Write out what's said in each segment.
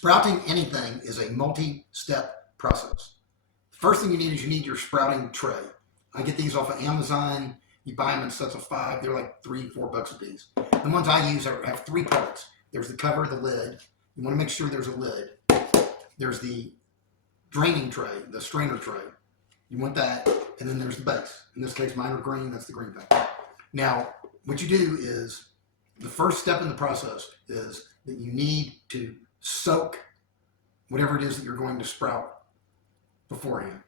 Sprouting anything is a multi-step process. First thing you need is you need your sprouting tray. I get these off of Amazon. You buy them in sets of 5. They're like $3-4 a piece. The ones I use have 3 parts. There's the cover, the lid. You want to make sure there's a lid. There's the draining tray, the strainer tray. You want that, and then there's the base. In this case, mine are green. That's the green thing. Now, what you do is the first step in the process is that you need to soak whatever it is that you're going to sprout beforehand.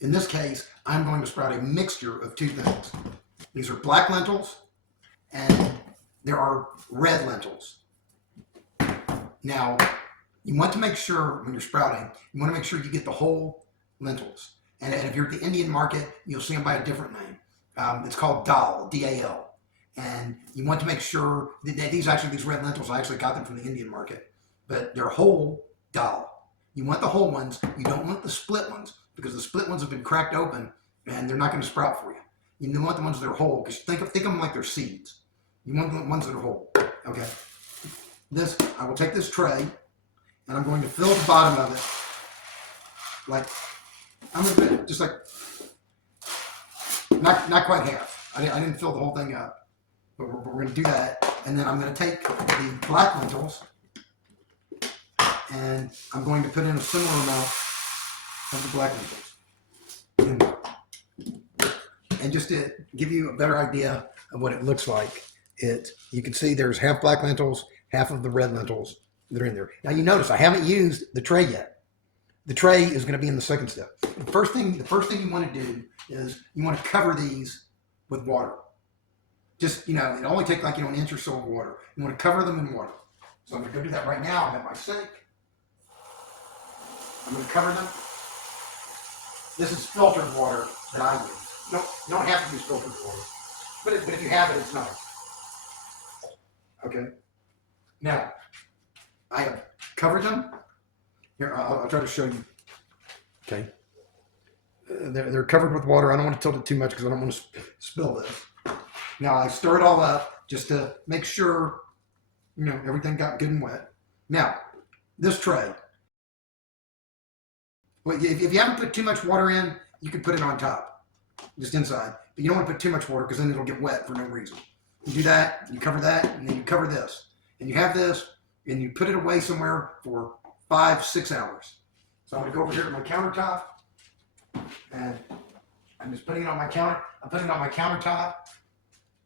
In this case, I'm going to sprout a mixture of 2 things. These are black lentils and there are red lentils. Now, you want to make sure when you're sprouting, you want to make sure you get the whole lentils. And if you're at the Indian market, you'll see them by a different name. It's called dal, D-A-L. And you want to make sure that these red lentils, I actually got them from the Indian market, but they're whole dal. You want the whole ones. You don't want the split ones because the split ones have been cracked open and they're not going to sprout for you. You want the ones that are whole because think of them like they're seeds. You want the ones that are whole. Okay. I will take this tray and I'm going to fill the bottom of it like I'm going to just like not quite half. I didn't fill the whole thing up. But we're going to do that, and then I'm going to take the black lentils, and I'm going to put in a similar amount of the black lentils. And just to give you a better idea of what it looks like, you can see there's half black lentils, half of the red lentils that are in there. Now you notice I haven't used the tray yet. The tray is going to be in the second step. The first thing you want to do is you want to cover these with water. Just, it only takes like, an inch or so of water. You want to cover them in water. So I'm going to go do that right now. I have my sink. I'm going to cover them. This is filtered water that I use. You don't have to use filtered water. But if you have it, it's nice. Okay. Now, I have covered them. Here, I'll try to show you. Okay. They're covered with water. I don't want to tilt it too much because I don't want to spill this. Now I stir it all up just to make sure, everything got good and wet. Now, this tray. Well, if you haven't put too much water in, you can put it on top, just inside. But you don't want to put too much water because then it'll get wet for no reason. You do that, you cover that, and then you cover this. And you have this, and you put it away somewhere for 5-6 hours. So I'm going to go over here to my countertop, and I'm just putting it on my counter. I'm putting it on my countertop.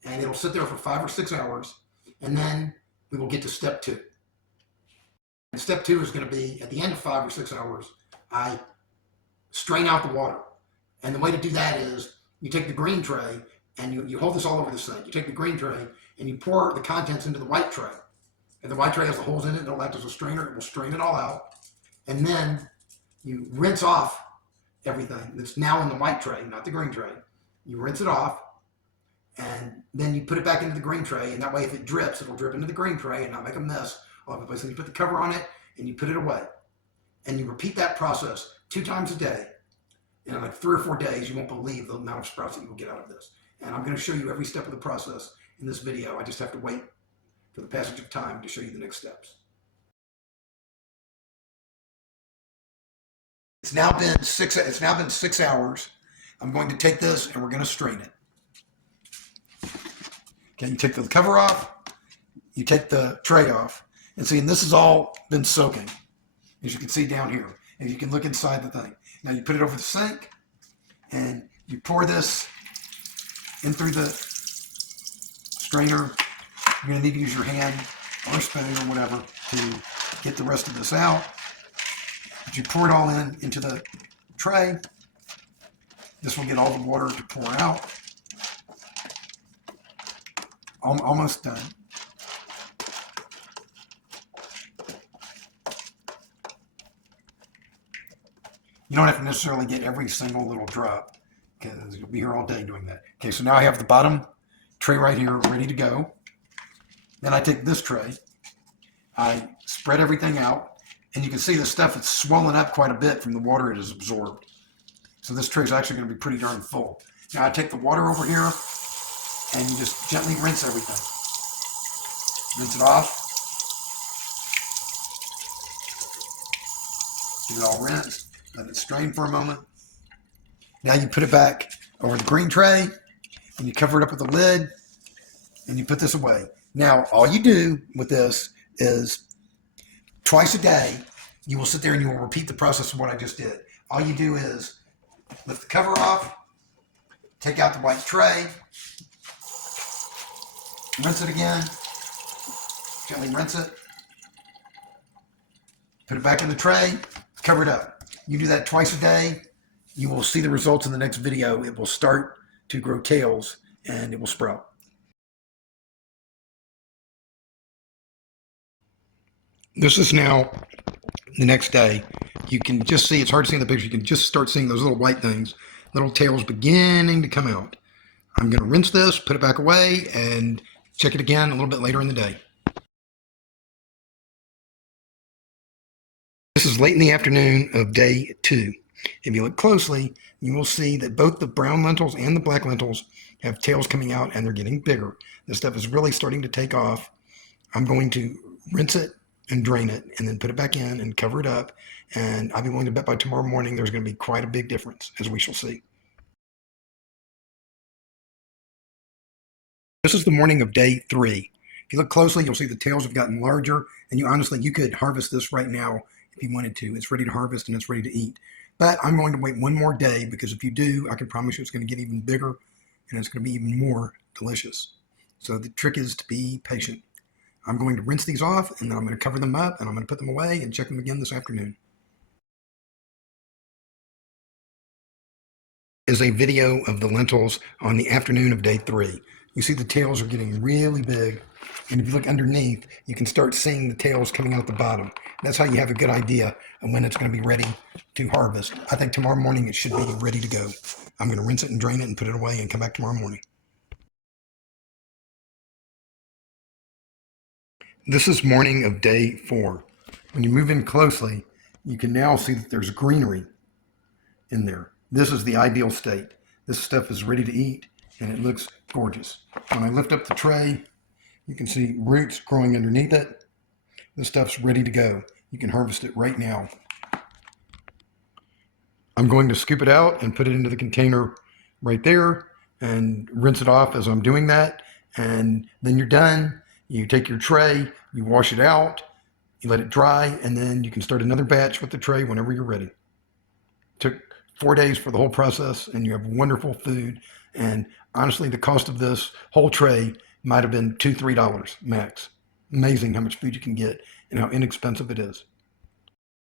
And it'll sit there for 5 or 6 hours, and then we will get to step 2. And step 2 is going to be at the end of 5 or 6 hours, I strain out the water. And the way to do that is you take the green tray and you hold this all over the sink. You take the green tray and you pour the contents into the white tray. And the white tray has the holes in it. It'll act as a strainer. It will strain it all out. And then you rinse off everything that's now in the white tray, not the green tray. You rinse it off. And then you put it back into the green tray, and that way if it drips, it'll drip into the green tray and not make a mess all over the place. And you put the cover on it, and you put it away. And you repeat that process 2 times a day. And in like 3 or 4 days, you won't believe the amount of sprouts that you will get out of this. And I'm going to show you every step of the process in this video. I just have to wait for the passage of time to show you the next steps. It's now been 6 hours. I'm going to take this, and we're going to strain it. Okay, you take the cover off, you take the tray off, and see, and this has all been soaking, as you can see down here. And you can look inside the thing. Now you put it over the sink, and you pour this in through the strainer. You're going to need to use your hand or a spoon or whatever to get the rest of this out. But you pour it all into the tray. This will get all the water to pour out. Almost done. You don't have to necessarily get every single little drop because you'll be here all day doing that. Okay, so now I have the bottom tray right here ready to go. Then I take this tray, I spread everything out, and you can see the stuff is swollen up quite a bit from the water it has absorbed. So this tray is actually going to be pretty darn full. Now I take the water over here, and you just gently rinse everything. Rinse it off. Get it all rinsed. Let it strain for a moment. Now you put it back over the green tray and you cover it up with a lid and you put this away. Now, all you do with this is twice a day, you will sit there and you will repeat the process of what I just did. All you do is lift the cover off, take out the white tray, rinse it again, gently rinse it, put it back in the tray, cover it up. You do that twice a day, you will see the results in the next video. It will start to grow tails and it will sprout. This is now the next day. You can just see, it's hard to see in the picture, you can just start seeing those little white things, little tails beginning to come out. I'm going to rinse this, put it back away, and check it again a little bit later in the day. This is late in the afternoon of day 2. If you look closely, you will see that both the brown lentils and the black lentils have tails coming out and they're getting bigger. This stuff is really starting to take off. I'm going to rinse it and drain it and then put it back in and cover it up. And I'll be willing to bet by tomorrow morning there's going to be quite a big difference, as we shall see. This is the morning of day 3. If you look closely, you'll see the tails have gotten larger, and you could harvest this right now if you wanted to. It's ready to harvest and it's ready to eat. But I'm going to wait one more day, because if you do, I can promise you it's going to get even bigger and it's going to be even more delicious. So the trick is to be patient. I'm going to rinse these off and then I'm going to cover them up and I'm going to put them away and check them again this afternoon. Is a video of the lentils on the afternoon of day 3. You see the tails are getting really big, and if you look underneath, you can start seeing the tails coming out the bottom. That's how you have a good idea of when it's going to be ready to harvest. I think tomorrow morning it should be ready to go. I'm going to rinse it and drain it and put it away and come back tomorrow morning. This is morning of day 4. When you move in closely, you can now see that there's greenery in there. This is the ideal state. This stuff is ready to eat and it looks gorgeous. When I lift up the tray, you can see roots growing underneath it. This stuff's ready to go. You can harvest it right now. I'm going to scoop it out and put it into the container right there and rinse it off as I'm doing that. And then you're done. You take your tray, you wash it out, you let it dry, and then you can start another batch with the tray whenever you're ready. Took 4 days for the whole process, and you have wonderful food. And honestly, the cost of this whole tray might have been $2-3 max. Amazing how much food you can get and how inexpensive it is.